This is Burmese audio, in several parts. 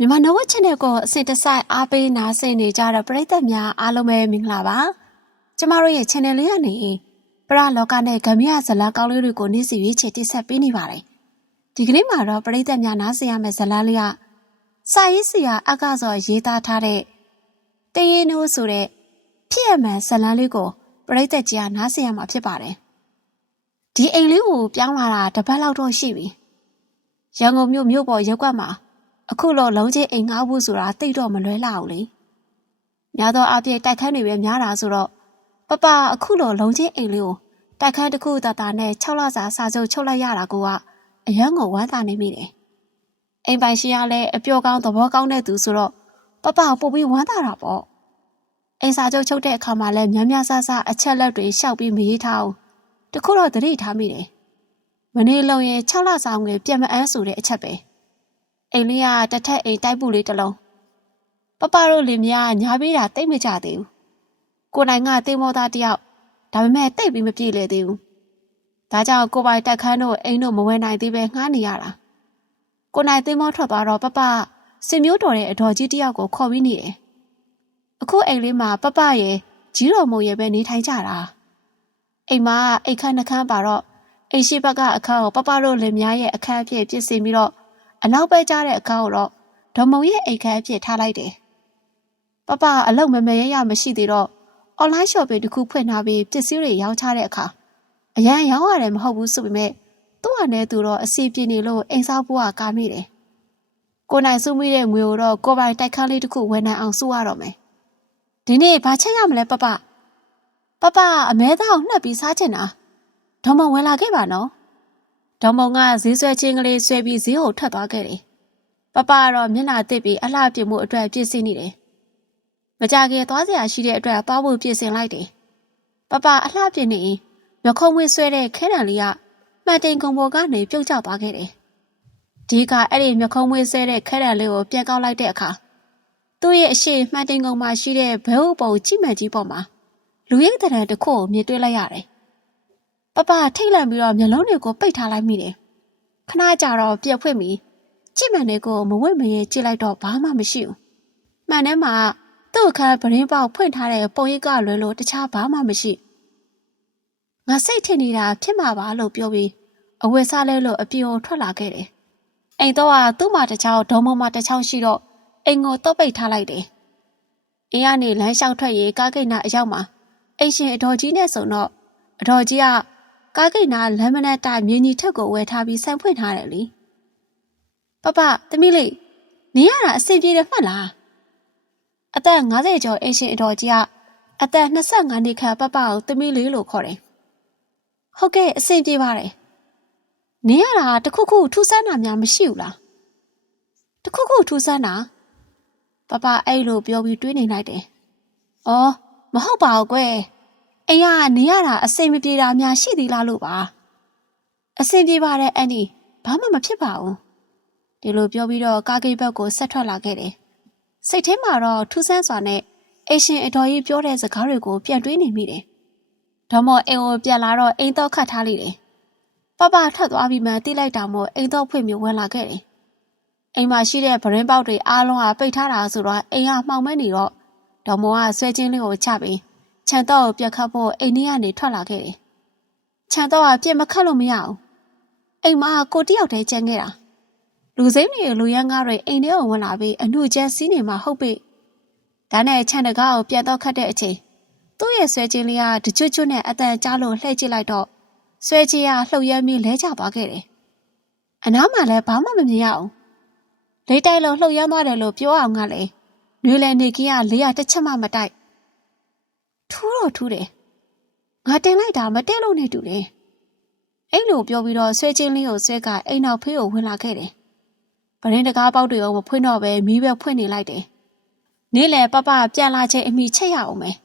မြန်မာနဝက်ချန်နယ်ကိုအစစ်တစိုက်အားပေးနားဆင်နေကြတဲ့ပရိသတ်များအားလုံးပဲမင်္ဂလာပါကျမတို့ရဲ့ channel လေးကနေပရလောကနဲ့ဂမြဇလန်ကောင်းလေးတွေကိုနေ့စဉ်ရွေးချယ်တိဆက်ပေးနေပါတယ်ဒီကနေ့မှာတော့ပရိသတ်များနားဆင်ရမယ့်ဇလန်လေးကစာရေးဆရာအကစောရေးသားထားတဲ့တရေနိုးဆိုတဲ့ဖြစ်ရမှန်ဇလန်လေးကိုပရိသတ်ကြီးကနားဆင်ရမှာဖြစ်ပါတယ်ဒီအိမ်လေးကိုပြောင်းလာတာတစ်ပတ်လောက်တော့ရှိပြီရန်ကုန်မြို့မြို့ပေါ်ရက်ကွက်မှာ အခုတော့လုံးချင်းအိမ်ငှားဖို့ဆိုတာတိတ်တော့မလွဲလာဘူးလေများသောအားဖြင့်တိုက်ခန်းတွေပဲများတာဆိုတော့ပပအခုတော့လုံးချင်းအိမ်လေးကိုတိုက်ခန်းတစ်ခုတတာနဲ့6လစာစာချုပ်ချုပ်လိုက်ရတာကအရန်ကိုဝမ်းသာနေမိတယ်အိမ်ပိုင်ရှင်ကလည်းအပျော်ကောင်းသဘောကောင်းတဲ့သူဆိုတော့ပပပို့ပြီးဝမ်းသာတာပေါ့အိမ်စာချုပ်ချုပ်တဲ့အခါမှာလည်းများများဆဆအချက်လက်တွေရှောက်ပြီးမရေးထားဘူးတခုတော့သတိထားမိတယ်မနေ့လုံရင်6လစာငွေပြန်မအန်းဆိုတဲ့အချက်ပဲ အိမ်လေးကတစ်ထက်အိမ်တိုက်ပူလေးတစ်လုံးပပတို့လင်မယားညာပေးတာတိတ်မကြသေးဘူးကိုနိုင်ကတေမောသားတယောက်ဒါပေမဲ့တိတ်ပြီးမပြေလေသေးဘူးဒါကြောင့်ကိုပိုင်တက်ခန်းတို့အိမ်တို့မဝဲနိုင်သေးပဲငှားနေရတာကိုနိုင်တေမောထွက်သွားတော့ပပစင်မျိုးတော်တဲ့အတော်ကြီးတယောက်ကိုခေါ်ပြီးနေတယ်အခုအိမ်လေးမှာပပရဲ့ကြီးတော်မုံရဲ့ပဲနေထိုင်ကြတာအိမ်မှာအိတ်ခမ်းနှခမ်းပါတော့အိမ်ရှိဘက်ကအခန်းကိုပပတို့လင်မယားရဲ့အခန်းအဖြစ်ပြင်ဆင်ပြီးတော့ အနောက်ပဲကြားတဲ့အခါကိုတော့ဒေါ်မုံရဲ့အိတ်ခမ်းအဖြစ်ထားလိုက်တယ်။ပပအလောက်မမရရမရှိသေးတော့ online shopping တစ်ခုဖွင့်ထားပြီးပစ္စည်းတွေရောင်းချတဲ့အခါအရန်ရောင်းရတယ်မဟုတ်ဘူးဆိုပေမဲ့သူ့ဟာနဲ့သူတော့အစီပြေနေလို့အိမ်စားဖို့ကကာမိတယ်။ကိုနိုင်စုမိတဲ့ငွေကိုတော့ကိုပိုင်တိုက်ခန်းလေးတစ်ခုဝယ်နိုင်အောင်စုရတော့မယ်။ဒီနေ့ဘာချက်ရမလဲပပ။ပပအမဲသားကိုနှက်ပြီးစားချင်တာ။ဒေါ်မုံဝင်လာခဲ့ပါနော်။ ဒေါ်မုံကဈေးဆွဲချင်းကလေးဆွဲပြီးဈေးကိုထွက်သွားခဲ့တယ်။ပပကတော့မျက်နှာတစ်ပြီးအလှပြမှုအတွက်ပြည့်စင်နေတယ်။မကြခင်သွားစရာရှိတဲ့အတွက်သွားဖို့ပြည့်စင်လိုက်တယ်။ပပအလှပြနေရင်မြခုံးမွေးဆွဲတဲ့ခဲတံလေးကမှန်တိန်ကုံပေါ်ကနေပြုတ်ကျသွားခဲ့တယ်။ဒီကအဲ့ဒီမြခုံးမွေးဆွဲတဲ့ခဲတံလေးကိုပြန်ကောက်လိုက်တဲ့အခါသူ့ရဲ့အရှိမှန်တိန်ကုံမှာရှိတဲ့ဘဲဥပုံကြည့်မှန်ကြီးပေါ်မှာလူရိတ်တံတစ်ခုကိုမြင်တွေ့လိုက်ရတယ်။ ပပထိတ်လန့်ပြီးတော့မျက်လုံးတွေကိုပိတ်ထားလိုက်မိတယ်။ခဏကြာတော့ပြက်ဖွင့်ပြီးကြည့်မှန်တွေကိုမဝင့်မရဲကြည့်လိုက်တော့ဘာမှမရှိဘူး။မှန်ထဲမှာသူ့အခန်းပရင်းပေါက်ဖွင့်ထားတဲ့ပုံရိပ်ကလွယ်လို့တခြားဘာမှမရှိ။ငါစိတ်ထင်နေတာဖြစ်မှာပါလို့ပြောပြီးအဝတ်စားလဲလို့အပြေကိုထွက်လာခဲ့တယ်။အိမ်တော့ကသူ့မှာတစ်ချောင်းဒုံမမတစ်ချောင်းရှိတော့အိမ်ကိုတော့ပိတ်ထားလိုက်တယ်။အိမ်ကနေလမ်းလျှောက်ထွက်ရေးကားကိတ်နာအရောက်မှာအိမ်ရှင်အတော်ကြီးနဲ့ဆိုတော့အတော်ကြီးက ကားကိတ်နာလမ်းမနဲ့တိုင်မြင်းကြီးထက်ကိုဝယ်ထားပြီးဆိုင်ဖွင့်ထားတယ်လေပပသမီးလေးနေရတာအဆင်ပြေတယ်မှတ်လားအသက်50ကျော်အရှင်အတော်ကြီးကအသက်25နှစ်ခန့်ပပကိုသမီးလေးလို့ခေါ်တယ်ဟုတ်ကဲ့အဆင်ပြေပါတယ်နေရတာတခုခုထူးဆန်းတာများမရှိဘူးလားတခုခုထူးဆန်းတာပပအဲ့လိုပြောပြီးတွေးနေလိုက်တယ်ဩမဟုတ်ပါဘူးကွယ် အိမ်ကနေရတာအဆင်မပြေတာများရှိသေးလားလို့ပါအဆင်ပြေပါတယ်အန်ဒီဘာမှမဖြစ်ပါဘူးဒီလိုပြောပြီးတော့ကားကိတ်ဘက်ကိုဆက်ထွက်လာခဲ့တယ်စိတ်ထဲမှာတော့ထူးဆန်းစွာနဲ့အရှင်အတော်ကြီးပြောတဲ့စကားတွေကိုပြန်တွေးနေမိတယ်ဒေါ်မော်အိမ်ကိုပြန်လာတော့အိမ်တော့ခတ်ထားလိုက်တယ်ပပထပ်သွားပြီးမှတိလိုက်တာမို့အိမ်တော့ဖွင့်ပြီးဝင်လာခဲ့တယ်အိမ်မှာရှိတဲ့ဗရင်ပေါက်တွေအားလုံးကပိတ်ထားတာဆိုတော့အိမ်ကမှောင်မဲနေတော့ဒေါ်မော်ကဆွဲချင်းလေးကိုချပြီး ခြံတော့ကိုပြတ်ခတ်ဖို့အိမ်ထဲကနေထွက်လာခဲ့တယ်။ခြံတော့ကပြစ်မခတ်လို့မရဘူး။အိမ်မှာကိုတယောက်တည်းကျန်ခဲ့တာ။လူစိမ့်တွေလူရန်ကားတွေအိမ်ထဲကိုဝင်လာပြီးအနှုတ်ကျန်းစီးနေမှာဟုတ်ပြီ။ဒါနဲ့ခြံတကားကိုပြန်တော့ခတ်တဲ့အချိန်သူ့ရဲ့ဆွဲချင်းလေးကတချွတ်ချွတ်နဲ့အတန်ကြားလို့လှည့်ကြည့်လိုက်တော့ဆွဲချင်းကလှုပ်ရမ်းပြီးလဲကျသွားခဲ့တယ်။အနားမှာလည်းဘာမှမမြင်ရအောင်။လေးတိုက်လုံးလှုပ်ရမ်းသွားတယ်လို့ပြောအောင်ကလည်းနွေလည်နေကြီးကလေးရတစ်ချက်မှမတိုက် ထူးတော့ထူးတယ်ငါတင်လိုက်တာမတက်လို့နဲ့တူတယ်အဲ့လိုပြောပြီးတော့ဆွဲချင်းလေးကိုဆွဲကအိမ်နောက်ဖေးကိုဝင်လာခဲ့တယ်ပရင်းတကားပေါက်တွေကိုမဖွင့်တော့ပဲမီးပဲဖွင့်နေလိုက်တယ်နေ့လယ်ပပပြန်လာချိန်အမိချက်ရအောင်မယ်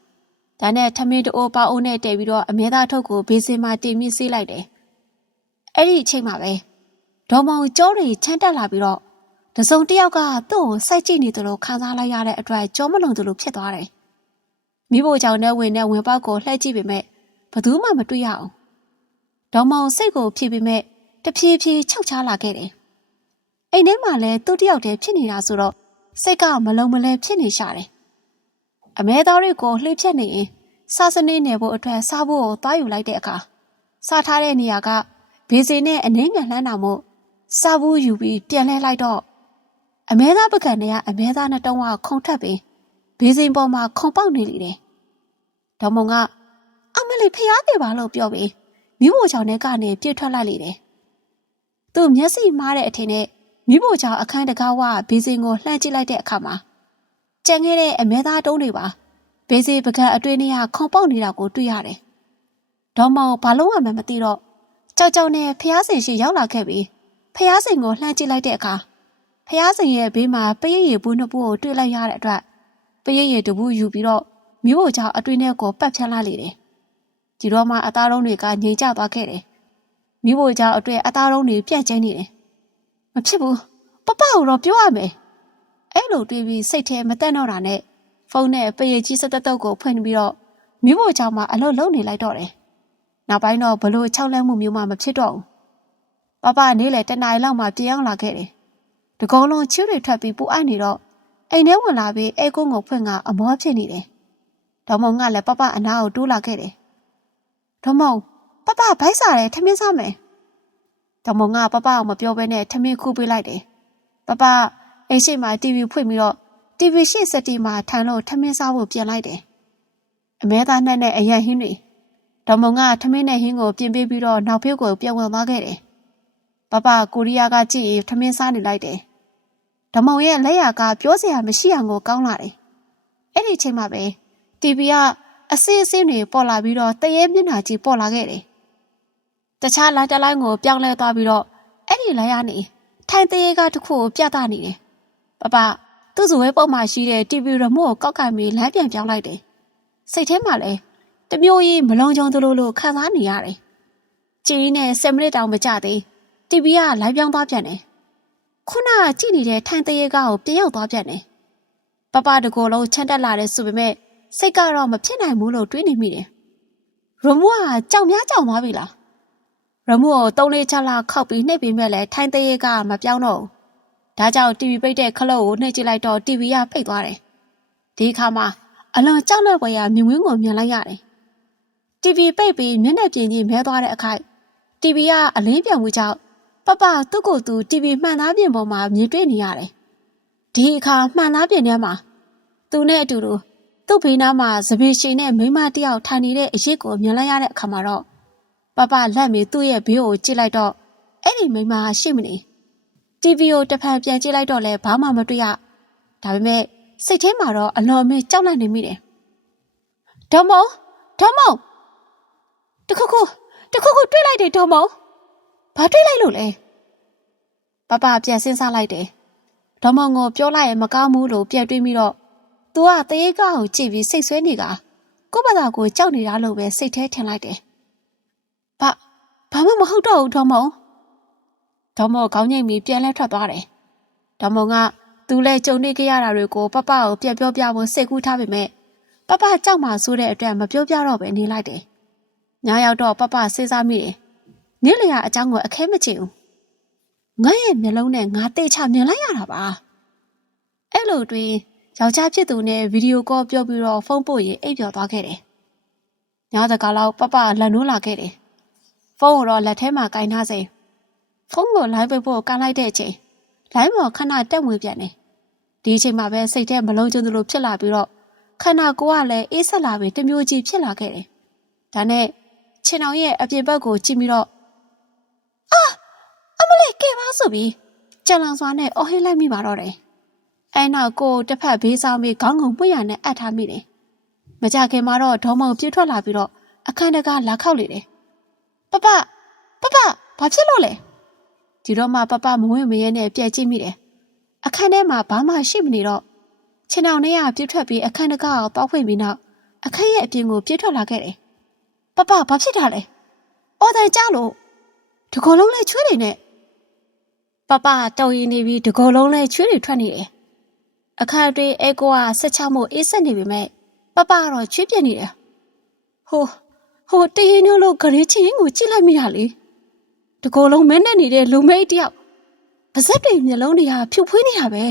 ဒါနဲ့ထမင်းတိုးပေါအိုးနဲ့တည်ပြီးတော့အမဲသားထုတ်ကိုဘေးစင်မှာတင်မြင့်စေးလိုက်တယ်အဲ့ဒီအချိန်မှာပဲဒေါ်မောင်ကြောတွေချမ်းတက်လာပြီးတော့တစုံတစ်ယောက်ကသူ့ကိုစိုက်ကြည့်နေတယ်လို့ခံစားလိုက်ရတဲ့အတွက်ကြောမလုံတယ်လို့ဖြစ်သွားတယ် မိဖို့ကြောင့်နဲ့ဝင်နဲ့ဝင်ပေါက်ကိုလှည့်ကြည့်ပေမဲ့ဘသူမှမတွေ့ရအောင်ဒေါ်မောင်စိတ်ကိုဖြည့်ပေမဲ့တဖြည်းဖြည်းခြောက်ချလာခဲ့တယ်အိမ်ထဲမှာလည်းသူ့တယောက်တည်းဖြစ်နေတာဆိုတော့စိတ်ကမလုံးမလဲဖြစ်နေရှာတယ်။အမဲသားတွေကိုလှိဖြတ်နေရင်စားစနေနေဖို့အတွက်စားဖို့ကိုသွားယူလိုက်တဲ့အခါစားထားတဲ့နေရာကဘေးစင်နဲ့အနှင်းငယ်လှမ်းတာမို့စားဘူးယူပြီးပြန်လဲလိုက်တော့အမဲသားပကံတွေကအမဲသားနှစ်တုံးကခုံထပ်ပြီး ဘေးစင်ပေါ်မှာခုံပေါက်နေလေတယ်။ဒေါ်မုံကအမလေးဖျားတယ်ပါလို့ပြောပြီးမိဖို့ချောင်ထဲကနေပြစ်ထွက်လိုက်လေတယ်။သူ့မျက်စိမားတဲ့အထင်နဲ့မိဖို့ချောင်အခန်းတကားဝဘေးစင်ကိုလှမ်းကြည့်လိုက်တဲ့အခါမှာကြံခဲ့တဲ့အမဲသားတုံးတွေပါဘေးစင်ပကံအတွင်းထဲကခုံပေါက်နေတာကိုတွေ့ရတယ်။ဒေါ်မောင်ဘာလို့မှမသိတော့ကြောက်ကြောက်နဲ့ဖျားစင်ရှိရောက်လာခဲ့ပြီးဖျားစင်ကိုလှမ်းကြည့်လိုက်တဲ့အခါဖျားစင်ရဲ့ဘေးမှာပရိယေဘူးနှစ်ဘူးကိုတွေ့လိုက်ရတဲ့အတွက် ပရိယေတဘူးယူပြီးတော့မြို့ကြောင်အတွင်းထဲကိုပတ်ဖြတ်လာလေတယ်။ဒီတော့မှအသားလုံးတွေကငြိမ်ကျသွားခဲ့တယ်။မြို့ကြောင်အတွင်းအသားလုံးတွေပြက်ကျင်းနေတယ်။မဖြစ်ဘူးပပကိုတော့ပြောရမယ်။အဲ့လိုတွေးပြီးစိတ်ထဲမတက်တော့တာနဲ့ဖုန်းနဲ့ပရိကြီးစသက်တုပ်ကိုဖွင့်ပြီးတော့မြို့ကြောင်မှာအလုပ်လုပ်နေလိုက်တော့တယ်။နောက်ပိုင်းတော့ဘလို့၆လန့်မှုမျိုးမှမဖြစ်တော့ဘူး။ပပနေ့လေတနင်္လာလောက်မှပြန်ရောက်လာခဲ့တယ်။တကုံးလုံးချွေးတွေထွက်ပြီးပူအိုက်နေတော့ အိမ်ထဲဝင်လာပြီးအဲကုန်းကိုဖွင့်ကအမောဖြစ်နေတယ်။ဒေါ်မုံကလည်းပပအနာကိုတိုးလာခဲ့တယ်။ဒေါ်မုံပပဘိုက်စားတယ်ထမင်းစားမယ်။ဒေါ်မုံကပပအောင်မပြောဘဲနဲ့ထမင်းခူးပေးလိုက်တယ်။ပပအိမ်ရှိမှာ TV ဖွင့်ပြီးတော့ TV ရှေ့စက်တီမှာထိုင်လို့ထမင်းစားဖို့ပြင်လိုက်တယ်။အမဲသားနဲ့နဲ့အရန်ဟင်းတွေဒေါ်မုံကထမင်းနဲ့ဟင်းကိုပြင်ပေးပြီးတော့နောက်ဖေးကိုပြန်ဝင်သွားခဲ့တယ်။ပပကိုရီးယားကကြည့်ရင်ထမင်းစားနေလိုက်တယ်။ ဓမုံရဲ့လက်ရကပြောစရာမရှိအောင်ကိုကောင်းလာတယ်။အဲ့ဒီချိန်မှာပဲ TV ကအစစ်အစင်းတွေပေါ်လာပြီးတော့တရေမျက်နှာကြီးပေါ်လာခဲ့တယ်။တခြားလိုင်းတလိုင်းကိုပြောင်းလဲသွားပြီးတော့အဲ့ဒီလိုင်းရနေထိုင်တရေကတစ်ခုကိုပြသနေတယ်။ပပသူ့ဇွဲပုံမှာရှိတဲ့ TV ရမို့ကိုကောက်ကန်ပြီးလမ်းပြန်ပြောင်းလိုက်တယ်။စိတ်ထဲမှာလည်းတမျိုးကြီးမလုံးကြုံသလိုလိုခံစားနေရတယ်။ကြည်နဲ့10မိနစ်တောင်မကြသေး TV ကလိုင်းပြောင်းသွားပြန်တယ်။ ခုနကကြည့်နေတဲ့ထိုင်တရေကကိုပြန်ရောက်သွားပြန်တယ်။ပပတကိုယ်လုံးချမ်းတက်လာတဲ့ဆိုပေမဲ့စိတ်ကတော့မဖြစ်နိုင်ဘူးလို့တွေးနေမိတယ်။ရမိုးကကြောင်များကြောင်သွားပြီလား။ရမိုးကိုတုံးလေးချလာခောက်ပြီးနှိပ်ပြီးမဲ့လဲထိုင်တရေကမပြောင်းတော့ဘူး။ဒါကြောင့် TV ပိတ်တဲ့ခလုတ်ကိုနှိပ်ကြည့်လိုက်တော့ TV ကပိတ်သွားတယ်။ဒီအခါမှာအလွန်ကြောက်တဲ့ဝယ်ရမြင်ဝင်းကိုမြင်လိုက်ရတယ်။ TV ပိတ်ပြီးမျက်နှာပြင်ကြီးမဲသွားတဲ့အခိုက် TV ကအလင်းပြောင်မှုကြောင့် ပပသူ့ကိုယ်သူ TV မှန်သားပြင်ပေါ်မှာမြင်တွေ့နေရတယ်။ဒီအခါမှန်သားပြင်ထဲမှာသူနဲ့အတူတူသူ့ဘေးနားမှာသပင်ရှင်နဲ့မိန်းမတစ်ယောက်ထိုင်နေတဲ့အရေးကိုမြင်လိုက်ရတဲ့အခါမှာတော့ပပလက်မီသူ့ရဲ့ဘေးကိုကြည့်လိုက်တော့အဲ့ဒီမိန်းမဟာရှိမနေ TV ကိုတစ်ဖန်ပြန်ကြည့်လိုက်တော့လဲဘာမှမတွေ့ရဒါပေမဲ့စိတ်ထဲမှာတော့အလွန်အမင်းကြောက်လန့်နေမိတယ်ဒေါ်မောဒေါ်မောတခုခုတခုခုတွေ့လိုက်တယ်ဒေါ်မော ဘာတွေ့လိုက်လို့လဲပပပြန်စဉ်းစားလိုက်တယ်ဒေါ်မောကိုပြောလိုက်ရင်မကောင်းဘူးလို့ပြန်တွေးပြီးတော့ तू ကတရေကောက်ကိုကြည့်ပြီးစိတ်ဆွဲနေကကိုယ့်ဘာသာကိုကြောက်နေတာလို့ပဲစိတ်ထဲထင်လိုက်တယ်ဘာဘာမှမဟုတ်တော့ဘူးဒေါ်မောဒေါ်မောခေါင်းငိမ့်ပြီးပြန်လဲထွက်သွားတယ်ဒေါ်မောကသူလဲကြုံနေကြရတာတွေကိုပပကိုပြန်ပြောပြဖို့စိတ်ကူးထားပေမဲ့ပပကြောက်မှဆိုတဲ့အတွက်မပြောပြတော့ပဲနေလိုက်တယ်။ညရောက်တော့ပပစဉ်းစားမိတယ်။ နင့်လျာအကြောင်းကိုအခဲမချင်ဘူးငါ့ရဲ့မျိုးလုံးနဲ့ငါတိတ်ချမြင်လိုက်ရတာပါအဲ့လိုတွင်ယောက်ျားဖြစ်သူနဲ့ဗီဒီယိုကောပြောပြီးတော့ဖုန်းပို့ရင်အိပ်ပျော်သွားခဲ့တယ်ညတကာလောက်ပပလက်နိုးလာခဲ့တယ်ဖုန်းကိုတော့လက်ထဲမှာကင်ထားစေဖုန်းကိုလိုင်းပိတ်ဖို့ကန်လိုက်တဲ့အချိန်လိုင်းပေါ်ခဏတက်ဝင်ပြန်တယ်ဒီအချိန်မှာပဲစိတ်ထဲမလုံးကျွန်းသလိုဖြစ်လာပြီးတော့ခန္ဓာကိုယ်ကလည်းအေးဆက်လာပြီးတမျိုးကြီးဖြစ်လာခဲ့တယ်ဒါနဲ့ခြေထောင်ရဲ့အပြင်ဘက်ကိုကြည့်ပြီးတော့ အာအမလေးကဲပါဆိုပြီးကြံလောင်စွာနဲ့အော်ဟင်းလိုက်မိပါတော့တယ်။အဲနောက်ကိုတစ်ဖက်ဘေးဆောင်ပြီးခေါင်းငုံပွင့်ရနဲ့အပ်ထားမိတယ်။မကြခင်မှာတော့ဒေါမောင်ပြည့်ထွက်လာပြီးတော့အခန်းတကာလာခောက်လေတယ်။ပပပပဘာဖြစ်လို့လဲ။ဒီတော့မှပပမဝင်မရဲနဲ့ပြက်ကြည့်မိတယ်။အခန်းထဲမှာဘာမှရှိမနေတော့ခြေနှောင်ထဲကပြစ်ထွက်ပြီးအခန်းတကာကိုပေါက်ဖွင့်ပြီးနောက်အခန်းရဲ့အပြင်ကိုပြစ်ထွက်လာခဲ့တယ်။ပပဘာဖြစ်တာလဲ။အော်တိုင်ကြလို့ တကောလုံးလဲချွေးနေနဲ့ပပတုံရင်နေပြီးတကောလုံးလဲချွေးတွေထွက်နေတယ်။အခန်းအတွင်းအဲကိုကဆက်ချမှုအေးဆက်နေပေမဲ့ပပကတော့ချွေးပြက်နေတယ်။ဟိုဟိုတရင်နိုးလို့ဂရေချင်းကိုကြည့်လိုက်မိရလေ။တကောလုံးမဲနဲ့နေတဲ့လူမိတ်တယောက်ပါဇက်တွေမျက်လုံးတွေကဖြူဖွေးနေတာပဲ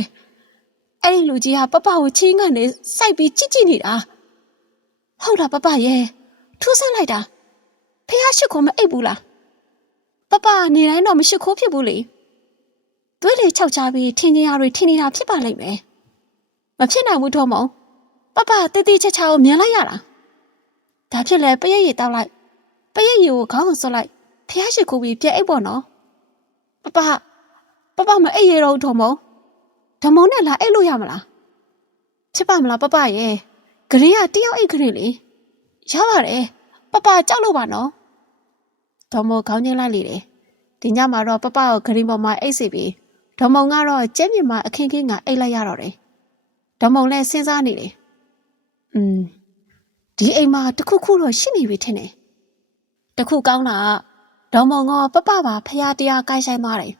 ။အဲ့ဒီလူကြီးကပပကိုချင်းကနေစိုက်ပြီးကြည့်ကြည့်နေတာဟုတ်လားပပရဲ့ထူးဆန်းလိုက်တာဖះရှိခိုးမအိပ်ဘူးလား ပပကနေတိုင်းတော့မရှိခိုးဖြစ်ဘူးလေသွေးလေခြောက်ချပြီးထင်ကြီးရတွေထင်နေတာဖြစ်ပါလိမ့်မယ်မဖြစ်နိုင်ဘူးတော့မဟုတ်ပပတည်တည်ချာချာကိုမြင်လိုက်ရတာဒါဖြစ်လဲပရိတ်ရတောက်လိုက်ပရိတ်ရကိုခေါင်းကိုဆွလိုက်ဖះရှိခိုးပြီးပြက်အိပ်ပေါ့နော်ပပပပမအိပ်ရတော့တော့မဟုတ်ဓမုံနဲ့လာအိတ်လို့ရမလားဖြစ်ပါမလားပပရဲ့ဂရင်းကတယောက်အိတ်ခရစ်လေရပါတယ်ပပကြောက်လို့ပါနော် ဓမုံခေါင်းချင်းလိုက်လေတယ်ဒီညမှာတော့ပပကိုဂရင်းပေါ်မှာအိတ်စီပြီးဓမုံကတော့ကျဲမြင်မှာအခင်းခင်းကအိတ်လိုက်ရတော့တယ်ဓမုံလည်းစဉ်းစားနေတယ်อืมဒီအိမ်မှာတခုခုတော့ရှိနေပြီထင်တယ်တခုကောင်းတာကဓမုံကပပပါဖះတရားကိုင်းဆိုင်သွားတယ်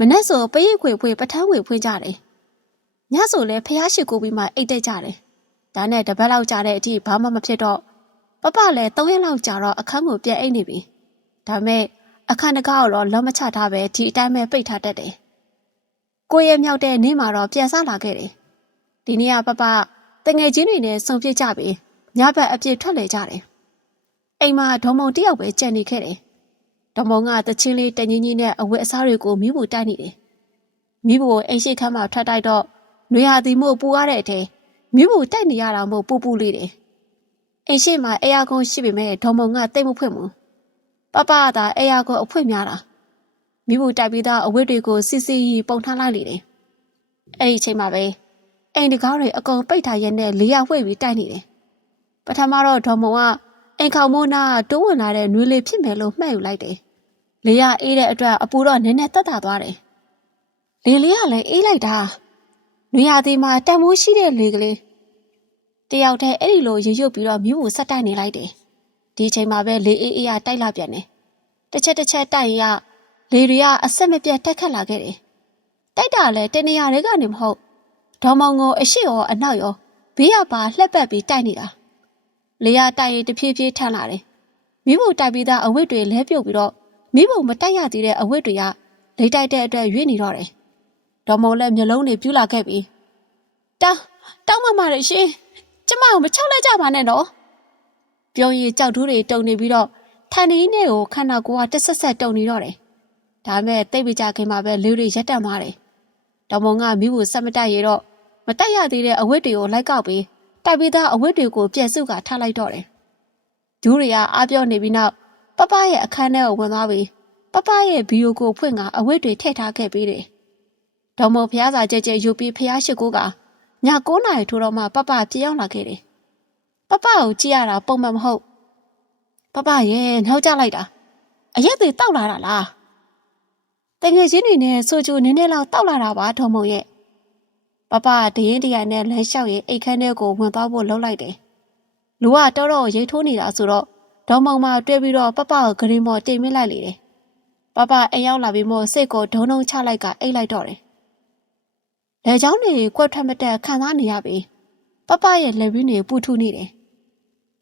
မနဲ့ဆိုပရိတ်ခွေဖွေပထန်းဝေဖွင့်ကြတယ်။ညဆိုလဲဖះရှိကိုပြီးမှအိတ်တက်ကြတယ်။ဒါနဲ့တပတ်လောက်ကြာတဲ့အထိဘာမှမဖြစ်တော့ပပလည်း၃ရက်လောက်ကြာတော့အခန်းကိုပြန်အိတ်နေပြီ။ ဒါမဲ့အခန်းတကားကိုတော့လက်မချထားပဲဒီအတိုင်းပဲပိတ်ထားတတ်တယ်။ကိုရဲ့မြောက်တဲ့နေ့မှာတော့ပြန်စားလာခဲ့တယ်။ဒီနေ့ကပပတငယ်ချင်းတွေနဲ့ဆုံပြစ်ကြပြီးညဘက်အပြစ်ထွက်လေကြတယ်။အိမ်မှာဒေါ်မုံတယောက်ပဲကြံနေခဲ့တယ်။ဒေါ်မောင်ကတချင်းလေးတငင်းကြီးနဲ့အဝတ်အစားတွေကိုမိဖို့တိုက်နေတယ်။မိဖို့အိမ်ရှိခန်းမှာထွက်တိုက်တော့နွေရာသီမို့ပူရတဲ့အထဲမိဖို့တိုက်နေရတာမို့ပူပူလေးတယ်။အိမ်ရှိမှာအေယာကွန်ရှိပေမဲ့ဒေါ်မောင်ကတိတ်မဖွင့်ဘူး။ ပပကသာအေယာကွန်အဖွင့်များတာ။မိဖို့တိုက်ပြီးသားအဝတ်တွေကိုစစ်စစ်ရီပုံထားလိုက်လေတယ်။အဲ့ဒီအချိန်မှာပဲအိမ်တကားတွေအကုန်ပိတ်ထားရဲနဲ့လေးရဝှေ့ပြီးတိုက်နေတယ်။ပထမတော့ဒေါ်မောင်ကအိမ်ခေါင်မိုးနာတိုးဝင်လာတဲ့နွေလေးဖြစ်မယ်လို့မှတ်ယူလိုက်တယ်။လေရအေးတဲ့အတွက်အပူတော့နည်းနည်းတက်တာသွားတယ်။လေလေးကလည်းအေးလိုက်တာ။နွေရာသီမှာတန်မိုးရှိတဲ့လေကလေးတယောက်တည်းအဲ့ဒီလိုရွရွတ်ပြီးတော့မြို့ကိုဆက်တိုက်နေလိုက်တယ်။ ဒီအချိန်မှာပဲလေအေးအေးရတိုက်လာပြန်တယ်။တစ်ချက်တစ်ချက်တိုက်ရလေတွေကအဆက်မပြတ်တက်ခတ်လာခဲ့တယ်။တိုက်တာလည်းတနေရာတွေကနေမဟုတ်ဒေါ်မောင်ကိုအရှိရောအနောက်ရောဘေးကပါလှက်ပတ်ပြီးတိုက်နေတာ။လေရတိုက်ရင်တဖြည်းဖြည်းထန်လာတယ်။မိဖို့တိုက်ပြီးသားအဝတ်တွေလဲပြုတ်ပြီးတော့မိဘမတိုက်ရသေးတဲ့အဝတ်တွေကလိတ်တိုက်တဲ့အတွက်ရွေ့နေတော့တယ်။ဒေါ်မောလည်းမျက်လုံးတွေပြူလာခဲ့ပြီ။တောင်းတောင်းမမရရှင်ကျမကိုမချောက်လိုက်ကြပါနဲ့နော်။ ပြောရင်ကြောက်တူးတွေတုံနေပြီးတော့ထန်နီးနဲ့ကိုခန္ဓာကိုယ်ကတက်ဆက်ဆက်တုံနေတော့တယ်။ဒါမဲ့တိတ်ပိကြခင်မှာပဲလူတွေရက်တက်သွားတယ်။ဒေါ်မောကမိဖို့ဆက်မတိုက်ရတော့မတိုက်ရသေးတဲ့အဝတ်တွေကိုလိုက်ကောက်ပြီးတိုက်ပြီးသားအဝတ်တွေကိုပြက်စုကထားလိုက်တော့တယ်။ဒူးတွေကအားပြောနေပြီးနောက်ပပရဲ့အခန်းထဲကိုဝင်သွားပြီးပပရဲ့ဗီယိုကိုဖွင့်ကအဝတ်တွေထည့်ထားခဲ့ပြီးတယ်။ဒေါ်မောဖျားစာကြဲကြဲယူပြီးဖျားရှိကိုကည9နာရီထိုးတော့မှပပပြေးရောက်လာခဲ့တယ်။ ပပကိုကြည့်ရတာပုံမှန်မဟုတ်။ပပရဲ့နောက်ကျလိုက်တာအရက်တွေတောက်လာတာလား။တငယ်ချင်းတွေနဲ့ဆိုချိုနည်းနည်းလောက်တောက်လာတာပါဒေါ်မောရဲ့။ပပတရင်တရနဲ့လမ်းလျှောက်ရင်အိတ်ခမ်းထဲကိုဝင်သွားဖို့လှုပ်လိုက်တယ်။လူကတော်တော်ရိတ်ထိုးနေတာဆိုတော့ဒေါ်မောင်မတွဲပြီးတော့ပပကိုဂရင်းမော်တင်မိလိုက်လေတယ်။ပပအိမ်ရောက်လာပြီးမို့စိတ်ကိုဒုံဒုံချလိုက်ကအိတ်လိုက်တော့တယ်။လက်ချောင်းတွေကွက်ထွက်မတက်ခံစားနေရပြီ။ပပရဲ့လက်ရင်းတွေပူထူနေတယ်။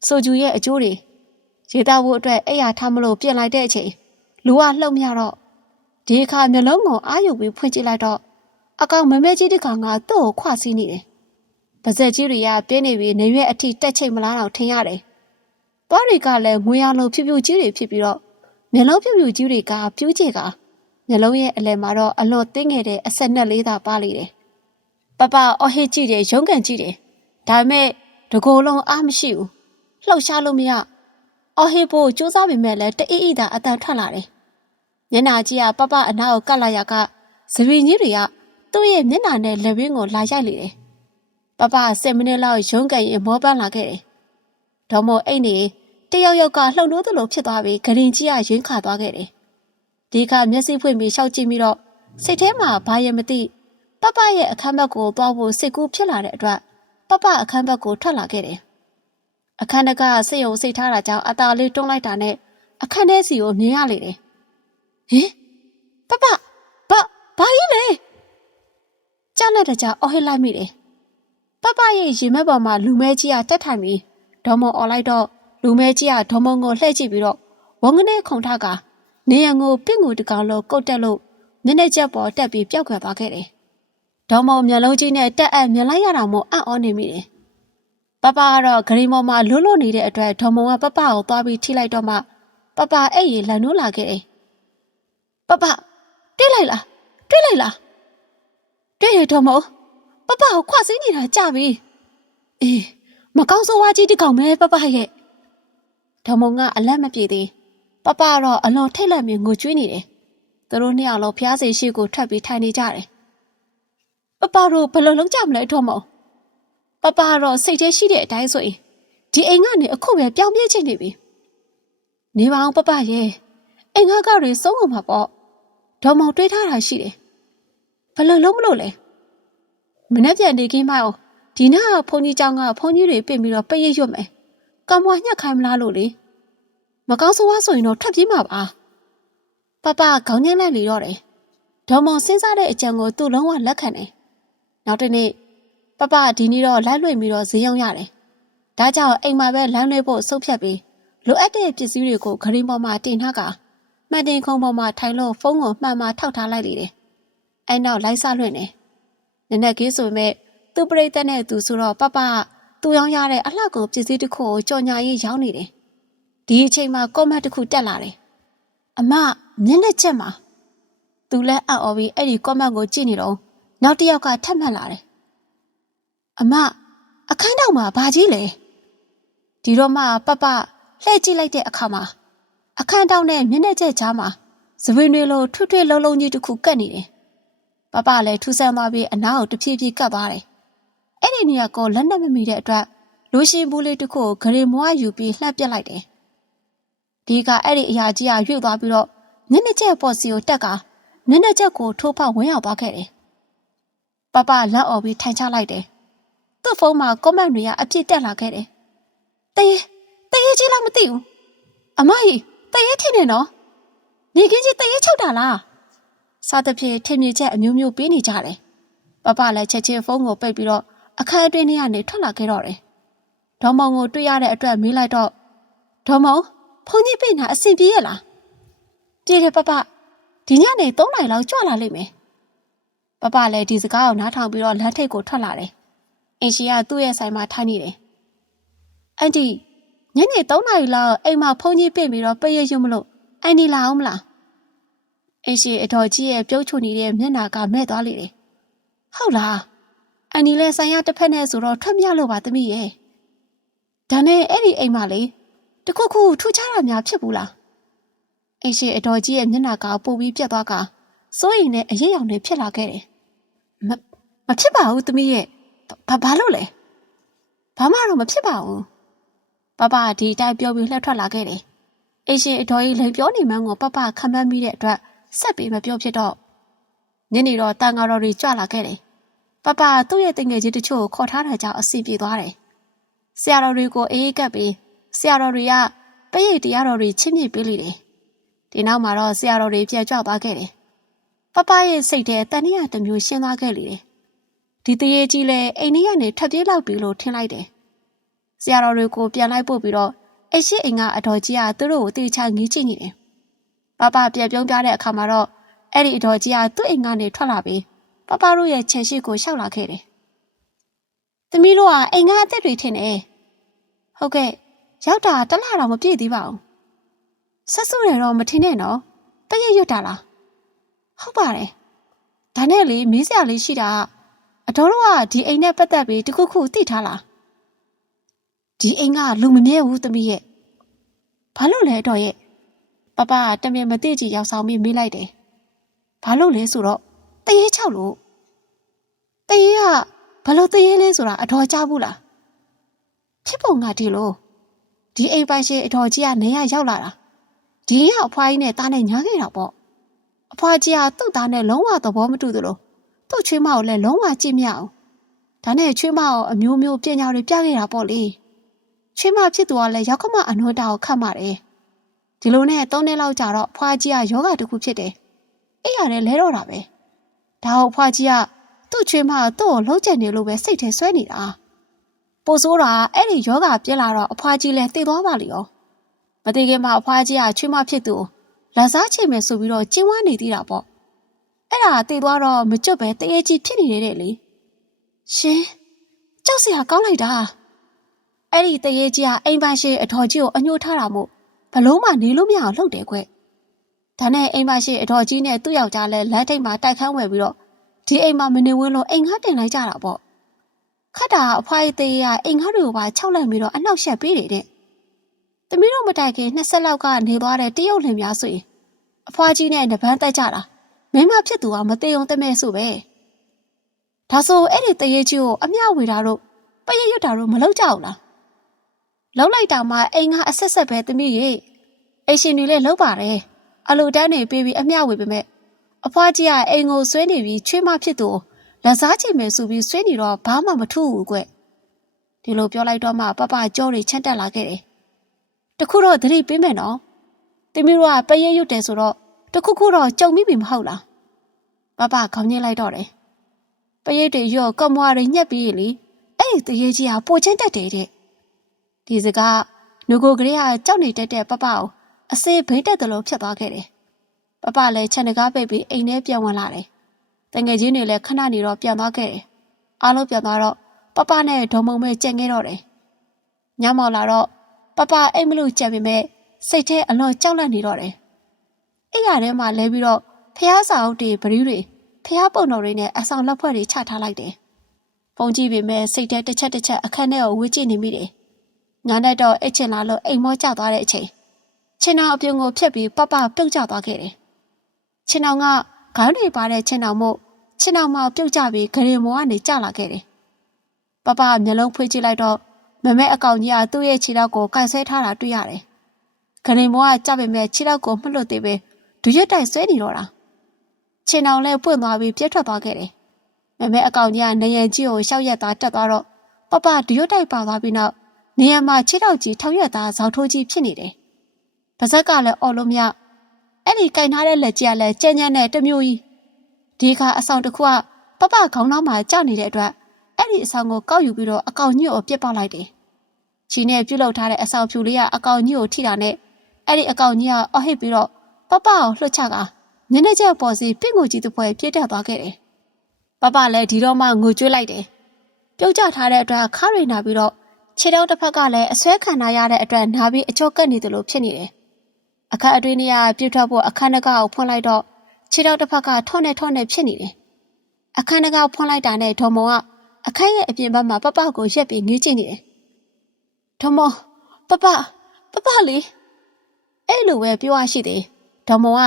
ဆိုဂျူရဲ့အကျိုးတွေရေသားဖို့အတွက်အိတ်ရထားမလို့ပြင်လိုက်တဲ့အချိန်လူကလှုပ်မရတော့ဒီအခါမျက်လုံးကိုအာရုံပြီးဖွင့်ကြည့်လိုက်တော့အကောင်မမဲကြီးတစ်ကောင်ကသူ့ကိုခွစီးနေတယ်။ပါဇက်ကြီးတွေကပြင်းနေပြီးနေရွက်အထိတက်ချိတ်မလားတော့ထင်ရတယ်။သွားတွေကလည်းငွေရလုံးဖြူဖြူကြီးတွေဖြစ်ပြီးတော့မျက်လုံးဖြူဖြူကြီးတွေကပြူးကျကမျက်လုံးရဲ့အလယ်မှာတော့အလွန်တင်းငယ်တဲ့အဆက်နဲ့လေးသာပါလိတယ်။ပပအော်ဟစ်ကြည့်တယ်ရုံးကန်ကြည့်တယ်။ဒါပေမဲ့တကိုယ်လုံးအားမရှိဘူး။ လှုပ်ရှားလို့မရ။အော်ဟစ်ဖို့စူးစမ်းပေမဲ့လည်းတအိအိသာအတန်ထွက်လာတယ်။မျက်နှာကြီးကပပအနာကိုကတ်လိုက်ရကသပင်ကြီးတွေကသူ့ရဲ့မျက်နှာနဲ့လက်ဝင်းကိုလာရိုက်လေတယ်။ပပ10မိနစ်လောက်ရုံးကန်ရင်မောပန်းလာခဲ့တယ်။ဒေါ်မောအိတ်နေတယောက်ယောက်ကလှုပ်လို့သလိုဖြစ်သွားပြီးဂရင်ကြီးကရင်းခါသွားခဲ့တယ်။ဒီကမျက်စိဖွင့်ပြီးရှောက်ကြည့်ပြီးတော့စိတ်ထဲမှာဘာရမသိပပရဲ့အခန်းဘက်ကိုသွားဖို့စိတ်ကူးဖြစ်လာတဲ့အတွက်ပပအခန်းဘက်ကိုထွက်လာခဲ့တယ်။ အခန်းတကစိတ်ယုံစိတ်ထားတာကြောင့်အตาလေးတွန်းလိုက်တာနဲ့အခန်းထဲစီကိုမြင်ရလေတယ်။ဟင်ပပဘာဘာကြီးလဲကြောက်လက်တကြအော်ဟစ်လိုက်မိတယ်။ပပရဲ့ရင်မက်ပေါ်မှာလူမဲကြီးကတက်ထိုင်ပြီးဒေါ်မအော်လိုက်တော့လူမဲကြီးကဒေါ်မုံကိုလှည့်ကြည့်ပြီးတော့ဝငကနေခုံထားကနေရန်ကိုပင့်ကိုတကောင်လို့ကုတ်တက်လို့မျက်နှာချက်ပေါ်တက်ပြီးပျောက်ခွယ်သွားခဲ့တယ်ဒေါ်မောင်မျက်လုံးကြီးနဲ့တက်အပ်မြင်လိုက်ရတာမို့အံ့ဩနေမိတယ် ပပကတော့ဂရီမော်မှာလွတ်လွတ်နေတဲ့အတွက်ဒေါ်မောင်ကပပကိုသွားပြီးထိလိုက်တော့မှပပအဲ့ရီလန်နိုးလာခဲ့တယ်ပပတွေ့လိုက်လားတွေ့လိုက်လားတွေ့ရဒေါ်မောင်ပပကိုခွာစင်းနေတာကြပြီအေးမကောင်းဆိုးဝါးကြီးတစ်ကောင်ပဲပပရဲ့ဒေါ်မောင်ကအလက်မပြေသေးပပကတော့အလွန်ထိတ်လန့်ပြီးငိုကြွေးနေတယ်သူတို့နှစ်ယောက်လုံးဖျားစီရှိကိုထွက်ပြီးထိုင်နေကြတယ်ပပတို့ဘယ်လိုလုပ်ကြမလဲဒေါ်မောင် ပပကတော့စိတ်ထဲရှိတဲ့အတိုင်းဆိုရင်ဒီအိမ်ကနေအခုပဲပြောင်းပြစ်ချင်နေပြီနေပါအောင်ပပရဲ့အိမ်ငါကတွေစုံးကုန်မှာပေါ့ဒေါ်မောင်တွေးထားတာရှိတယ်ဘယ်လိုလုပ်မလို့လဲမနေ့ပြန်နေခင်းမအောင်ဒီနာကဘုန်းကြီးကျောင်းကဘုန်းကြီးတွေပြင်ပြီးတော့ပိတ်ရရွတ်မယ်။ကံမွားညှက်ခိုင်းမလားလို့လေ။မကောင်းဆိုးဝါးဆိုရင်တော့ထွက်ပြေးမှာပါ။ပပခေါင်းညှက်လိုက်လေတော့တယ်။ဒေါ်မောင်စဉ်းစားတဲ့အကြံကိုသူ့လုံးဝလက်ခံတယ်။နောက်တစ်နေ့ ပပဒီနေ့တော့လိုက်လွှင့်ပြီးတော့ဈေးရောက်ရတယ်။ဒါကြောင့်အိမ်မှာပဲလမ်းလွှဲဖို့ဆုတ်ဖြတ်ပြီးလိုအပ်တဲ့ပစ္စည်းတွေကိုခရင်းပေါ်မှာတင်ထားကမှန်တင်ခုံပေါ်မှာထိုင်လို့ဖုန်းကိုမှန်မှထောက်ထားလိုက်လေတယ်။အဲနောက်လိုက်စလွှင့်တယ်။နနက်ကြီးဆိုမဲ့သူ့ပြိတ္တနဲ့သူဆိုတော့ပပကသူရောင်းရတဲ့အလှကိုပစ္စည်းတစ်ခုကိုကြော်ညာရေးရောင်းနေတယ်။ဒီအချိန်မှာကောမန့်တစ်ခုတက်လာတယ်။အမမျက်နှာချက်မှာသူလည်းအံ့ဩပြီးအဲ့ဒီကောမန့်ကိုကြည့်နေတော့နောက်တစ်ယောက်ကထပ်မှတ်လာတယ်။ အမအခန်းတောင်မှာဘာကြီးလဲ။ဒီတော့မှပပလှည့်ကြည့်လိုက်တဲ့အခါမှာအခန်းတောင်နဲ့မျက်နှာချက်ကြားမှာသပင်တွေလိုထွတ်ထွတ်လုံးလုံးကြီးတစ်ခုကတ်နေတယ်။ပပလည်းထူဆန်းသွားပြီးအနားကိုတဖြည်းဖြည်းကပ်သွားတယ်။အဲ့ဒီနေရာကိုလက်နဲ့မမီတဲ့အတွက်လူရှင်ဘူးလေးတစ်ခုကိုဂရေမွားယူပြီးလှမ်းပစ်လိုက်တယ်။ဒီကအဲ့ဒီအရာကြီးကရွေ့သွားပြီးတော့နက်နက်ချက်ပေါ်စီကိုတက်ကနက်နက်ချက်ကိုထိုးဖောက်ဝင်ရောက်သွားခဲ့တယ်။ပပလက်អော်ပြီးထိုင်ချလိုက်တယ်။ သူ့ဖုန်းမှာကွန်မန့်တွေကအပြည့်တက်လာခဲ့တယ်။တရေတရေကြီးလားမသိဘူး။အမကြီးတရေထင်နေနော်။နေကင်းကြီးတရေချုပ်တာလား။စသဖြင့်ထင်မြင်ချက်အမျိုးမျိုးပေးနေကြတယ်။ပပလည်းချက်ချင်းဖုန်းကိုပိတ်ပြီးတော့အခန်းအတွင်းထဲကနေထွက်လာခဲ့တော့တယ်။ဒေါ်မောင်ကိုတွေ့ရတဲ့အတွက်မေးလိုက်တော့ဒေါ်မောင်ဖုန်းကြီးပြင်တာအဆင်ပြေရဲ့လား။ပြေတယ်ပပဒီညနေ3နာရီလောက်ကြွလာလိမ့်မယ်။ပပလည်းဒီစကားကိုနားထောင်ပြီးတော့လမ်းထိပ်ကိုထွက်လာတယ်။ အင်ရှင်ကသူ့ရဲ့ဆိုင်မှာထိုင်နေတယ်။အန်တီညနေ3နာရီလောက်အိမ်မှာဖုန်းကြီးပြင်ပြီးတော့ပိတ်ရရွမလို့အန်တီလာအောင်မလား။အင်းရှိအတော်ကြီးရဲ့ပြုတ်ချွနေတဲ့မျက်နာကမဲ့သွားလေတယ်။ဟုတ်လား။အန်ဒီလဲဆိုင်ရတစ်ဖက်နဲ့ဆိုတော့ထွက်မရလို့ပါသမီးရဲ့။ဒါနဲ့အဲ့ဒီအိမ်မလေးတခုခုထူးခြားတာများဖြစ်ဘူးလား။အင်းရှိအတော်ကြီးရဲ့မျက်နာကပိုပြီးပြတ်သွားကစိုးရိမ်နဲ့အရေးရောင်နဲ့ဖြစ်လာခဲ့တယ်။မမဖြစ်ပါဘူးသမီးရဲ့။ ဘာဘာလို့လဲ။ဘာမှတော့မဖြစ်ပါဘူး။ပပကဒီအတိုင်းပြောပြီးလှည့်ထွက်လာခဲ့တယ်။အရှင်အတော်ကြီးလိန်ပြောနေမှန်းကိုပပခံမှန်းမိတဲ့အတွက်ဆက်ပြီးမပြောဖြစ်တော့ညနေတော့တန်ဃာတော်တွေကြွလာခဲ့တယ်။ပပကသူ့ရဲ့တင်ငယ်ချင်းတချို့ကိုခေါ်ထားတာကြောင့်အစီပြေသွားတယ်။ဆရာတော်တွေကိုအေးအေးကပ်ပြီးဆရာတော်တွေကပရိတ်တရားတော်တွေချင်းမြင့်ပေးလိတယ်။ဒီနောက်မှာတော့ဆရာတော်တွေပြန်ကြွသွားခဲ့တယ်။ပပရဲ့စိတ်ထဲတန်ရတစ်မျိုးရှင်းသွားခဲ့လေတယ်။ ဒီတရေကြီးလဲအိမ်ကြီးကနေထပ်ပြေးလောက်ပြီလို့ထင်လိုက်တယ်။ဆရာတော်တွေကိုပြန်လိုက်ပို့ပြီးတော့အရှိအိမ်ကအတော်ကြီးကသူတို့ကိုတေချာငေးကြည့်နေတယ်။ပပပြန်ပြုံးပြတဲ့အခါမှာတော့အဲ့ဒီအတော်ကြီးကသူ့အိမ်ကနေထွက်လာပြီးပပတို့ရဲ့ခြေရှိကိုရှောက်လာခဲ့တယ်။သမီးတို့ကအိမ်ကအသက်တွေထင်တယ်။ဟုတ်ကဲ့ရောက်တာတစ်လတော့မပြည့်သေးပါဘူး။ဆက်စုတယ်တော့မထင်နဲ့နော်။တည့်ရရွတ်တာလား။ဟုတ်ပါတယ်။ဒါနဲ့လေမေးစရာလေးရှိတာက အတော်တို့ကဒီအိမ်နဲ့ပတ်သက်ပြီးတခုခုသိထားလား။ဒီအိမ်ကလူမမြဲဘူးသမီးရဲ့ဘာလို့လဲတော့ရဲ့ပပကတမင်မသိကြည့်ရောက်ဆောင်ပြီးမေးလိုက်တယ်ဘာလို့လဲဆိုတော့တရေချောက်လို့တရေကဘာလို့တရေလဲဆိုတာအတော်ကြားဘူးလားဖြစ်ပုံကဒီလိုဒီအိမ်ပိုင်ရှင်အတော်ကြီးကနေရရောက်လာတာဒီကအဖွားကြီးနဲ့တားနဲ့ညားခဲ့တာပေါ့အဖွားကြီးကသူ့သားနဲ့လုံးဝသဘောမတူသလို သူ့ချွေးမကိုလည်းလုံးဝကြည့်မရအောင်ဒါနဲ့ချွေးမကိုအမျိုးမျိုးပညာတွေပြခဲ့တာပေါ့လေချွေးမဖြစ်သူကလည်းရောက်ခမအနှွတာကိုခတ်ပါတယ်။ဒီလိုနဲ့သုံးနှစ်လောက်ကြာတော့ဖွားကြီးကယောဂတစ်ခုဖြစ်တယ်။အဲ့ရတယ်လဲတော့တာပဲ။ဒါဟုတ်ဖွားကြီးကသူ့ချွေးမကသူ့ကိုလုံးကျက်နေလို့ပဲစိတ်ထဲဆွဲနေတာ။ပိုဆိုးတာအဲ့ဒီယောဂပြက်လာတော့အဖွားကြီးလည်းသိသွားပါလိရော။မသိခင်မှာအဖွားကြီးကချွေးမဖြစ်သူကိုလက်စားချင်မယ်ဆိုပြီးတော့ကျင်းဝါနေသေးတာပေါ့ အဲ့ဒါတည်သွားတော့မကျွတ်ပဲတရေကြီးဖြစ်နေတယ်လေရှင်ကြောက်စရာကောင်းလိုက်တာအဲ့ဒီတရေကြီးကအိမ်ပိုင်ရှိအတော်ကြီးကိုအညှို့ထားတာမို့ဘလုံးမှနေလို့မရအောင်လှုပ်တယ်ကွဒါနဲ့အိမ်ပိုင်ရှိအတော်ကြီးနဲ့သူ့ယောက်ျားလဲလမ်းထိပ်မှာတိုက်ခန်းဝယ်ပြီးတော့ဒီအိမ်မှာမနေဝင်းလို့အိမ်ငါတင်လိုက်ကြတာပေါ့ခတ်တာအဖွားရီသေးကအိမ်ငါတွေကိုပါခြောက်လိုက်ပြီးတော့အနောက်ရှက်ပေးတယ်တဲ့သမီးတို့မတိုင်ခင်20လောက်ကနေသွားတဲ့တရုတ်လင်များဆိုရင်အဖွားကြီးနဲ့နဗန်းတက်ကြတာ မင်းမဖြစ်သူကမသေးုံတမဲဆိုပဲဒါဆိုအဲ့ဒီတရေကြီးကိုအမျှဝေတာတို့ပရရွတ်တာတို့မလုပ်ကြဘူးလားလောက်လိုက်တာမှအိမ်ကအဆက်ဆက်ပဲသမီးရေအိမ်ရှင်တွေလည်းလောက်ပါတယ်အလိုတန်းနေပြီးပြီးအမျှဝေပေမဲ့အဖွားကြီးကအိမ်ကိုဆွဲနေပြီးချွေးမဖြစ်သူလက်စားချင်မယ်ဆိုပြီးဆွဲနေတော့ဘာမှမထူးဘူးကွဒီလိုပြောလိုက်တော့မှပပကြောတွေချက်တက်လာခဲ့တယ်တခုတော့သတိပေးမယ်နော်သမီးတို့ကပရရွတ်တယ်ဆိုတော့တခုခုတော့ကြုံမိပြီမဟုတ်လား ပပခေါင်းညှိလိုက်တော့တယ်ပရိတ်တွေရော့ကမွားတွေညက်ပြီးလေအဲ့ဒီတရေကြီးကပိုချင်းတက်တယ်တဲ့ဒီစကားငကိုကလေးကကြောက်နေတတ်တဲ့ပပကိုအစေးဘိတ်တက်တယ်လို့ဖြစ်သွားခဲ့တယ်ပပလည်းခြံတကားပိတ်ပြီးအိမ်ထဲပြန်ဝင်လာတယ်တငယ်ချင်းတွေလည်းခဏနေတော့ပြန်သွားခဲ့တယ်အားလုံးပြန်သွားတော့ပပနဲ့ဒေါ်မုံမဲကြံခဲ့တော့တယ်ညမောင်လာတော့ပပအိမ်မလို့ကြံပေမဲ့စိတ်ထဲအလွန်ကြောက်လန့်နေတော့တယ်အိယာထဲမှာလဲပြီးတော့ ဖះစာအုပ်တွေပရိတွေဖះပုံတော်တွေနဲ့အဆောင်လက်ဖွဲ့တွေချထားလိုက်တယ်။ပုံကြည့်ပေမဲ့စိတ်ထဲတစ်ချက်တစ်ချက်အခန်းထဲကိုဝှေ့ကြည့်နေမိတယ်။ညာနဲ့တော့အိတ်ချင်လာလို့အိမ်မောကျသွားတဲ့အချိန်ချင်းအောင်အပြုံကိုဖြတ်ပြီးပပပြုတ်ကျသွားခဲ့တယ်။ချင်းအောင်ကခေါင်းတွေပါတဲ့ချင်းအောင်မို့ချင်းအောင်မပြုတ်ကျပြီးဂရင်မောကနေကျလာခဲ့တယ်။ပပမျက်လုံးဖွေးကြည့်လိုက်တော့မမဲအကောင်ကြီးကသူ့ရဲ့ခြေထောက်ကိုကန်ဆဲထားတာတွေ့ရတယ်။ဂရင်မောကကြပေမဲ့ခြေထောက်ကိုမှလွတ်သေးပဲဒူရက်တိုက်ဆွဲနေတော့တာ။ ချင်းအောင်လည်းပွင့်သွားပြီးပြတ်ထွက်သွားခဲ့တယ်။မမဲအကောင်ကြီးကနေရန်ကြီးကိုရှောက်ရက်သားတက်သွားတော့ပပဒူရက်တိုက်ပါသွားပြီးနောက်နေရမှာခြေထောက်ကြီးထောက်ရက်သားဇောက်ထိုးကြီးဖြစ်နေတယ်။ပါဇက်ကလည်းအော်လို့မရအဲ့ဒီကင်ထားတဲ့လက်ကြီးကလည်းကြမ်းကြမ်းနဲ့တမျိုးကြီးဒီခါအဆောင်တစ်ခုကပပခေါင်းသားမှာကျနေတဲ့အတွက်အဲ့ဒီအဆောင်ကိုကောက်ယူပြီးတော့အကောင်ညို့ကိုပြစ်ပေါက်လိုက်တယ်။ချီနဲ့ပြုတ်လောက်ထားတဲ့အဆောင်ဖြူလေးကအကောင်ညို့ကိုထိတာနဲ့အဲ့ဒီအကောင်ကြီးကအော်ဟစ်ပြီးတော့ပပကိုလှုပ်ချကန ည်းနည်းချက်ပေါ်စီပြင့်ကိုကြီးတစ်ပွဲပြစ်တက်သွားခဲ့တယ်။ပပလည်းဒီတော့မှငိုကြွေးလိုက်တယ်။ပြုတ်ကျထားတဲ့အတွက်ခါရိနာပြီးတော့ခြေထောက်တစ်ဖက်ကလည်းအဆွဲခံထားရတဲ့အတွက်နာပြီးအချော့ကပ်နေတယ်လို့ဖြစ်နေတယ်။အခက်အတွင်းနေရပြုတ်ထွက်ဖို့အခန်းတကားကိုဖွင့်လိုက်တော့ခြေထောက်တစ်ဖက်ကထော့နေထော့နေဖြစ်နေတယ်။အခန်းတကားဖွင့်လိုက်တာနဲ့ဒေါ်မောကအခန်းရဲ့အပြင်ဘက်မှာပပကိုရက်ပြီးငေးကြည့်နေတယ်။ဒေါ်မောပပပပလေးအဲ့လိုပဲပြောရရှိတယ်။ဒေါ်မောက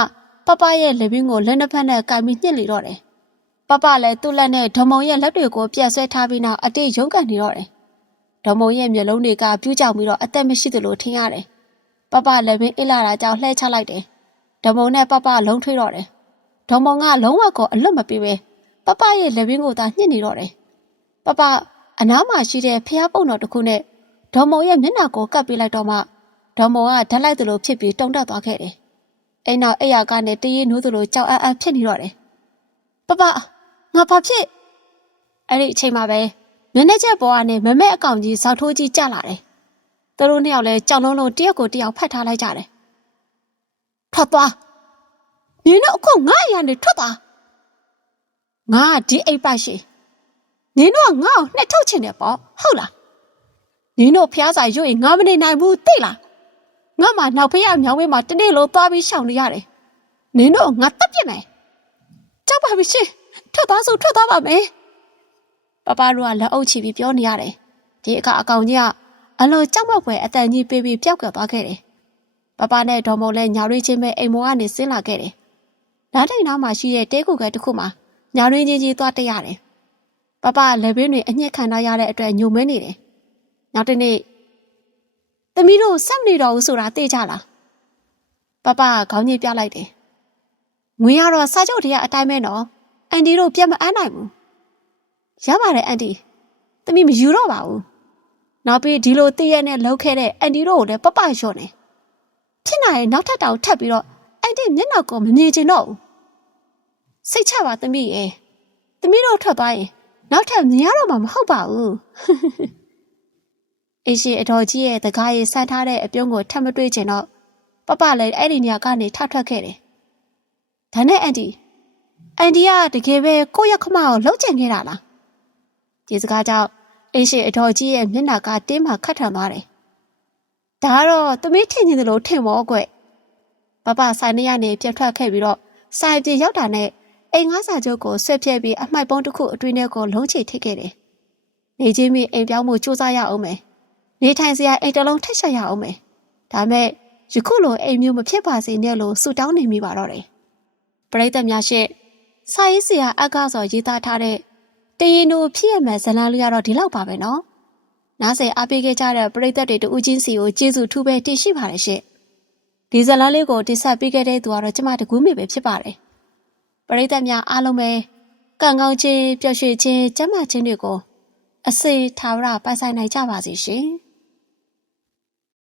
ပပရဲ့လက်ဘင်းကိုလက်နှစ်ဖက်နဲ့ကင်ပြီးညှစ်လေတော့တယ်။ပပလည်းသူ့လက်နဲ့ဒေါ်မောရဲ့လက်တွေကိုပြက်ဆွဲထားပြီးနောက်အတိတ်ရုန်းကန်နေတော့တယ်။ဒေါ်မောရဲ့မျက်လုံးတွေကပြူးကြောင်ပြီးတော့အသက်မရှိသလိုထင်ရတယ်။ပပလက်ဘင်းအိလာတာကြောင့်လှဲချလိုက်တယ်။ဒေါ်မောနဲ့ပပလုံးထွေးတော့တယ်။ဒေါ်မောကလုံးဝကိုအလွတ်မပေးပဲပပရဲ့လက်ဘင်းကိုသာညှစ်နေတော့တယ်။ပပအနားမှာရှိတဲ့ဖျားပုံတော်တစ်ခုနဲ့ဒေါ်မောရဲ့မျက်နှာကိုကပ်ပေးလိုက်တော့မှဒေါ်မောကဓာတ်လိုက်သလိုဖြစ်ပြီးတုန်တက်သွားခဲ့တယ်။ အိမ်နောက်အိယာကနဲ့တရေနိုးသလိုကြောက်အပ်အပ်ဖြစ်နေတော့တယ်။ပပငါဘာဖြစ်အဲ့ဒီအချိန်မှာပဲမင်းနဲ့ချက်ပေါ်ကနေမမဲအကောင်ကြီးဇောက်ထိုးကြီးကြလာတယ်။သူတို့နှစ်ယောက်လည်းကြောက်လုံးလုံးတယောက်ကိုတယောက်ဖတ်ထားလိုက်ကြတယ်။ထွက်သွား။နင်တို့အခုငါ့ရန်နေထွက်သွား။ငါကဒီအိပ်ပိုက်ရှိ။နင်တို့ကငါ့ကိုနှစ်ထုတ်ချင်တယ်ပေါ့ဟုတ်လား။နင်တို့ဖျားစာရွတ်ရင်ငါမနေနိုင်ဘူးသိလား။ ငါမှနောက်ဖေးရမြောင်းဝဲမှာတနေ့လုံးသွားပြီးရှောင်နေရတယ်။နင်တို့ငါတက်ပြစ်မယ်။ကြောက်ပါပြီရှင်။ထွက်သွားဆိုထွက်သွားပါမယ်။ပပတို့ကလက်အုပ်ချပြီးပြောနေရတယ်။ဒီအခါအကောင်ကြီးကအလွန်ကြောက်မက်ဖွယ်အတန်ကြီးပေးပြီးပျောက်ကွယ်သွားခဲ့တယ်။ပပနဲ့ဒေါ်မုံလည်းညာရွေးချင်းပဲအိမ်မောကနေဆင်းလာခဲ့တယ်။လမ်းထိန်နားမှာရှိတဲ့တဲခုကတစ်ခုမှာညာရွေးချင်းကြီးသွားတက်ရတယ်။ပပလက်ဘင်းတွေအညှက်ခံထားရတဲ့အတွက်ညိုမဲနေတယ်။နောက်တစ်နေ့ သမီးတို့ဆက်မနေတော့ဘူးဆိုတာသိကြလားပပကခေါင်းကြီးပြလိုက်တယ်ငွေရတော့စာချုပ်တည်းကအတိုင်းပဲနော်အန်ဒီတို့ပြတ်မအမ်းနိုင်ဘူးရပါတယ်အန်ဒီသမီးမယူတော့ပါဘူးနောက်ပြီးဒီလိုတည့်ရက်နဲ့လှုပ်ခဲ့တဲ့အန်ဒီတို့ကိုလည်းပပလျှော့နေဖြစ်နိုင်ရင်နောက်ထပ်တောင်ထပ်ပြီးတော့အန်ဒီမျက်နှာကိုမမြင်ချင်တော့ဘူးစိတ်ချပါသမီးရဲ့သမီးတို့ထွက်သွားရင်နောက်ထပ်မြင်ရတော့မှာမဟုတ်ပါဘူး အရှိအတော်ကြီးရဲ့တကားရီဆန်းထားတဲ့အပြုံးကိုထပ်မတွေ့ချင်တော့ပပလည်းအဲ့ဒီနေရာကနေထထွက်ခဲ့တယ်။ဒါနဲ့အန်တီအန်ဒီကတကယ်ပဲကိုယ့်ရက်ခမကိုလှုပ်ချင်ခဲ့တာလားဒီစကားကြောင့်အင်းရှိအတော်ကြီးရဲ့မျက်နှာကတင်းမှခတ်ထန်သွားတယ်ဒါကတော့သမီးထင်နေတယ်လို့ထင်မောကွပပဆိုင်နေရနေပြတ်ထွက်ခဲ့ပြီးတော့ဆိုင်ပြေရောက်တာနဲ့အိမ်ငါးစာချုပ်ကိုဆွဲဖြဲပြီးအမှိုက်ပုံးတစ်ခုအတွင်းထဲကိုလုံးချထိခဲ့တယ်နေချင်းမီအိမ်ပြောင်းမှုစူးစမ်းရအောင်မယ် နေထိုင်စရာအိမ်တစ်လုံးထက်ဆက်ရအောင်မယ်ဒါမဲ့ယခုလိုအိမ်မျိုးမဖြစ်ပါစေနဲ့လို့ဆုတောင်းနေမိပါတော့တယ်ပရိသတ်များရှင့်စာရေးဆရာအက္ခစောရေးသားထားတဲ့တရင်တို့ဖြစ်ရမယ်ဇလန်းလေးကတော့ဒီလောက်ပါပဲနော်နားဆင်အားပေးခဲ့ကြတဲ့ပရိသတ်တွေတူးချင်းစီကိုကျေးဇူးထူးပဲတင်ရှိပါတယ်ရှင့်ဒီဇလန်းလေးကိုတင်ဆက်ပေးခဲ့တဲ့သူကတော့ကျမတကူးမိပဲဖြစ်ပါတယ်ပရိသတ်များအားလုံးပဲကံကောင်းခြင်းပျော်ရွှင်ခြင်းကျမ်းမာခြင်းတွေကိုအစေထာဝရပိုင်ဆိုင်နိုင်ကြပါစေရှင်